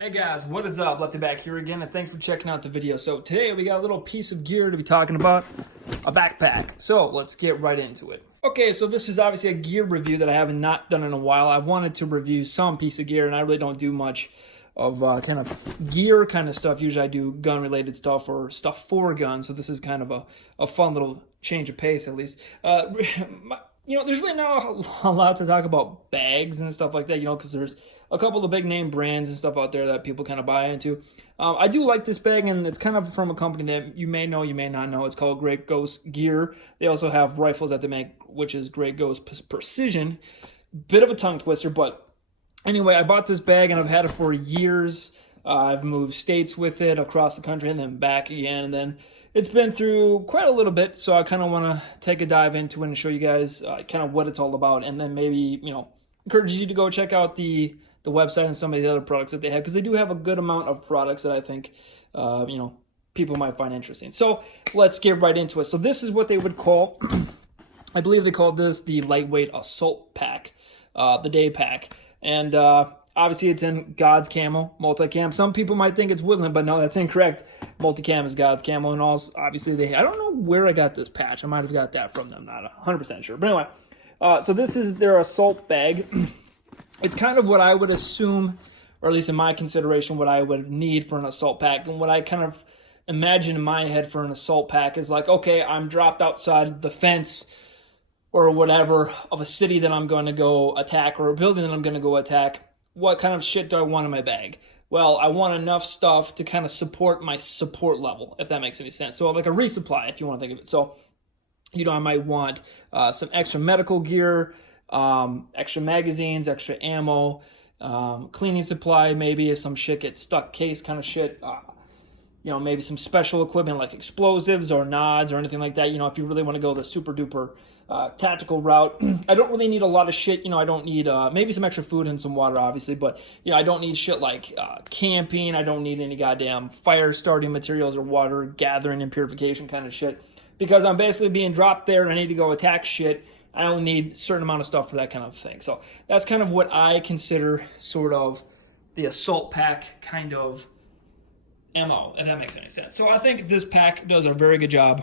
Hey guys, what is up? Lefty back here again, and thanks for checking out the video. So today we got a little piece of gear to be talking about, a backpack. So let's get right into it. Okay, so this is obviously a gear review that I haven't not done in a while. I've wanted to review some piece of gear, and I really don't do much of kind of gear kind of stuff. Usually I do gun related stuff or stuff for guns, so this is kind of a fun little change of pace at least. There's really not a lot to talk about bags and stuff like that, because there's a couple of big name brands and stuff out there that people kind of buy into. I do like this bag, and it's kind of from a company that you may know, you may not know. It's called Great Ghost Gear. They also have rifles that they make, which is Great Ghost Precision. Bit of a tongue twister, but anyway, I bought this bag, and I've had it for years. I've moved states with it, across the country, and then back again, and then it's been through quite a little bit, so I kind of want to take a dive into it and show you guys kind of what it's all about, and then maybe, encourage you to go check out the website and some of the other products that they have, because they do have a good amount of products that I think, people might find interesting. So let's get right into it. So this is what they would call, I believe they called this the lightweight assault pack, the day pack. And obviously it's in God's camo, multicam. Some people might think it's Woodland, but no, that's incorrect. Multicam is God's camo, and also obviously I don't know where I got this patch. I might have got that from them, not 100% sure. But anyway, so this is their assault bag. It's kind of what I would assume, or at least in my consideration, what I would need for an assault pack. And what I kind of imagine in my head for an assault pack is like, okay, I'm dropped outside the fence or whatever of a city that I'm going to go attack, or a building that I'm going to go attack. What kind of shit do I want in my bag? Well, I want enough stuff to kind of support my support level, if that makes any sense. So like a resupply, if you want to think of it. So, I might want some extra medical gear, extra magazines, extra ammo, cleaning supply, maybe if some shit gets stuck, case kind of shit, maybe some special equipment like explosives or nods or anything like that. If you really want to go the super duper tactical route. I don't really need a lot of shit. I don't need maybe some extra food and some water, obviously, but I don't need shit like camping. I don't need any goddamn fire starting materials or water gathering and purification kind of shit, because I'm basically being dropped there and I need to go attack shit. I only need a certain amount of stuff for that kind of thing. So that's kind of what I consider sort of the assault pack kind of MO, if that makes any sense. So I think this pack does a very good job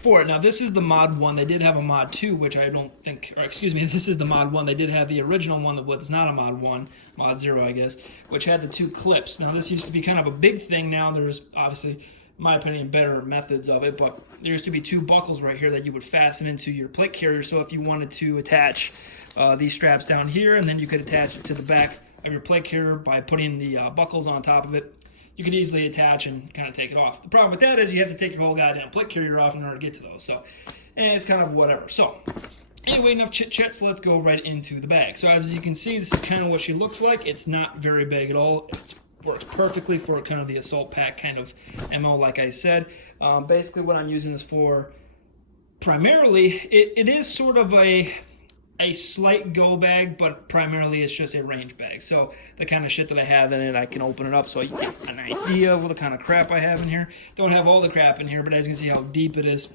for it. Now, this is the mod 1. They did have a mod 2, which I don't think, or excuse me, this is the mod 1. They did have the original one that was not a mod 1, mod 0, I guess, which had the 2 clips. Now, this used to be kind of a big thing. Now there's obviously, in my opinion, better methods of it, but there used to be 2 buckles right here that you would fasten into your plate carrier. So if you wanted to attach these straps down here, and then you could attach it to the back of your plate carrier by putting the buckles on top of it, you could easily attach and kind of take it off. The problem with that is you have to take your whole goddamn plate carrier off in order to get to those. So, and it's kind of whatever. So, anyway, enough chit-chat, so let's go right into the bag. So as you can see, this is kind of what she looks like. It's not very big at all. It works perfectly for kind of the assault pack kind of MO, like I said. Basically, what I'm using this for, primarily, it is sort of a slight go bag, but primarily it's just a range bag. So the kind of shit that I have in it, I can open it up so you get an idea of what the kind of crap I have in here. Don't have all the crap in here, but as you can see how deep it is.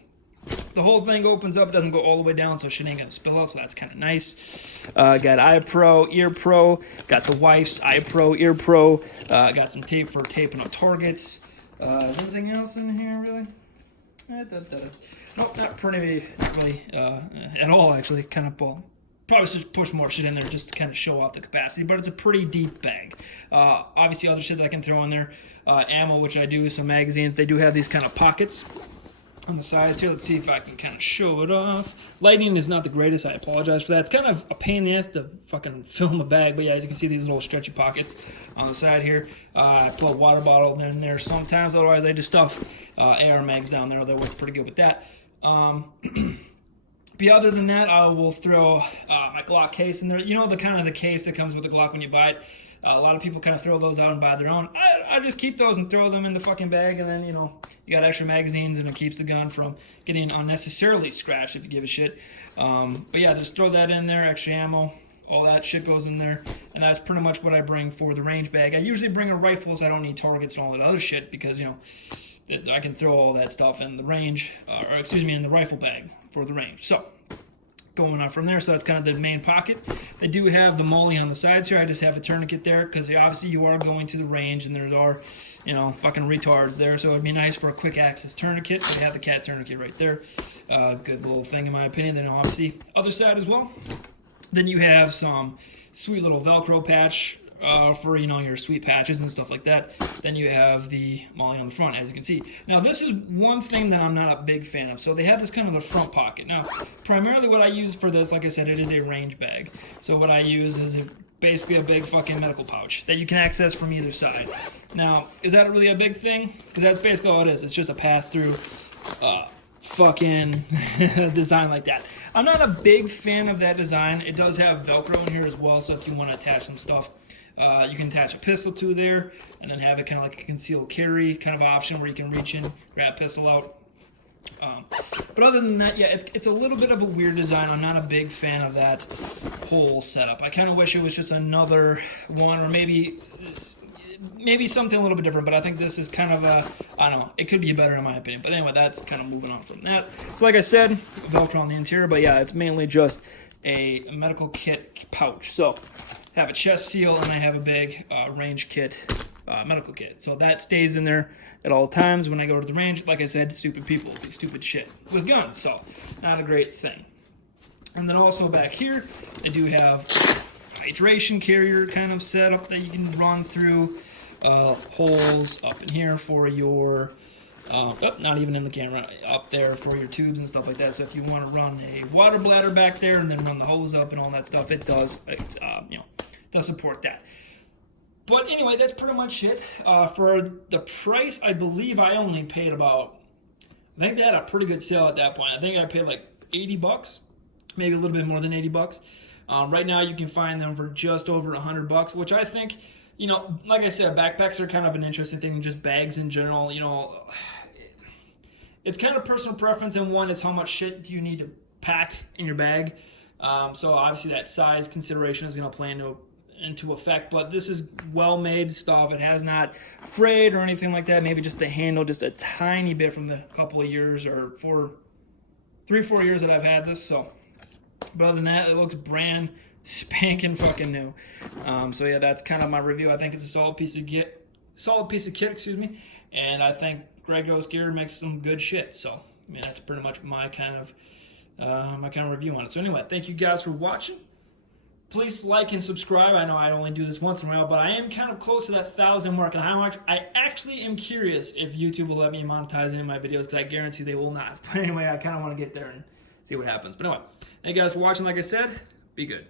The whole thing opens up, doesn't go all the way down, so shit ain't gonna spill out, so that's kind of nice. Got Eye Pro, Ear Pro, got the wife's Eye Pro, Ear Pro, got some tape for taping up targets. Is anything else in here, really? Nope, not really at all, actually. Kind of, probably should push more shit in there just to kind of show off the capacity, but it's a pretty deep bag. Obviously, other shit that I can throw in there, ammo, which I do, some magazines. They do have these kind of pockets on the sides here. Let's see if I can kind of show it off. Lighting is not the greatest. I apologize for that. It's kind of a pain in the ass to fucking film a bag, but yeah, as you can see, these little stretchy pockets on the side here. I put a water bottle in there sometimes. Otherwise, I just stuff AR mags down there. That works pretty good with that. But other than that, I will throw my Glock case in there. The kind of the case that comes with the Glock when you buy it. A lot of people kind of throw those out and buy their own. I just keep those and throw them in the fucking bag, and then, you got extra magazines, and it keeps the gun from getting unnecessarily scratched if you give a shit. But yeah, just throw that in there, extra ammo, all that shit goes in there, and that's pretty much what I bring for the range bag. I usually bring a rifle, so I don't need targets and all that other shit, because, I can throw all that stuff in the range, in the rifle bag for the range. So, going on from there. So that's kind of the main pocket. They do have the molly on the sides here. I just have a tourniquet there because obviously you are going to the range and there are, you know, fucking retards there. So it'd be nice for a quick access tourniquet. They have the cat tourniquet right there. Good little thing in my opinion. Then obviously other side as well. Then you have some sweet little Velcro patch for, you know, your sweet patches and stuff like that. Then you have the molly on the front, as you can see. Now, this is one thing that I'm not a big fan of. So they have this kind of a front pocket. Now, primarily what I use for this, like I said, it is a range bag. So what I use is basically a big fucking medical pouch that you can access from either side. Now, is that really a big thing? Because that's basically all it is. It's just a pass-through fucking design like that. I'm not a big fan of that design. It does have Velcro in here as well, so if you want to attach some stuff, you can attach a pistol to there and then have it kind of like a concealed carry kind of option where you can reach in, grab a pistol out. But other than that, yeah, it's a little bit of a weird design. I'm not a big fan of that whole setup. I kind of wish it was just another one, or maybe something a little bit different, but I think this is kind of a, I don't know, it could be better in my opinion. But anyway, that's kind of moving on from that. So like I said, Velcro on the interior, but yeah, it's mainly just a medical kit pouch. So I have a chest seal and I have a big range kit, medical kit. So that stays in there at all times when I go to the range. Like I said, stupid people do stupid shit with guns, so not a great thing. And then also back here, I do have hydration carrier kind of setup that you can run through. Holes up in here for your, not even in the camera, up there for your tubes and stuff like that. So if you want to run a water bladder back there and then run the hose up and all that stuff, it does, you know, does support that. But anyway, that's pretty much it. For the price, I believe I only paid about, I think they had a pretty good sale at that point. I think I paid like 80 bucks, maybe a little bit more than 80 bucks. Right now you can find them for just over 100 bucks, which I think, you know, like I said, backpacks are kind of an interesting thing, just bags in general, you know. It's kind of personal preference, and one is how much shit do you need to pack in your bag. So obviously that size consideration is going to play into effect, but this is well-made stuff. It has not frayed or anything like that. Maybe just the handle just a tiny bit from the couple of years or 3-4 years that I've had this. So, but other than that, it looks brand spanking fucking new. So yeah, that's kind of my review. I think it's a solid piece of kit, excuse me, and I think Greg Goes Gear makes some good shit. So I mean, that's pretty much my kind of review on it. So anyway, thank you guys for watching. Please like and subscribe. I know I only do this once in a while, but I am kind of close to that 1,000 mark, and I actually am curious if YouTube will let me monetize any of my videos, because I guarantee they will not. But anyway, I kind of want to get there and see what happens. But anyway, thank you guys for watching. Like I said, be good.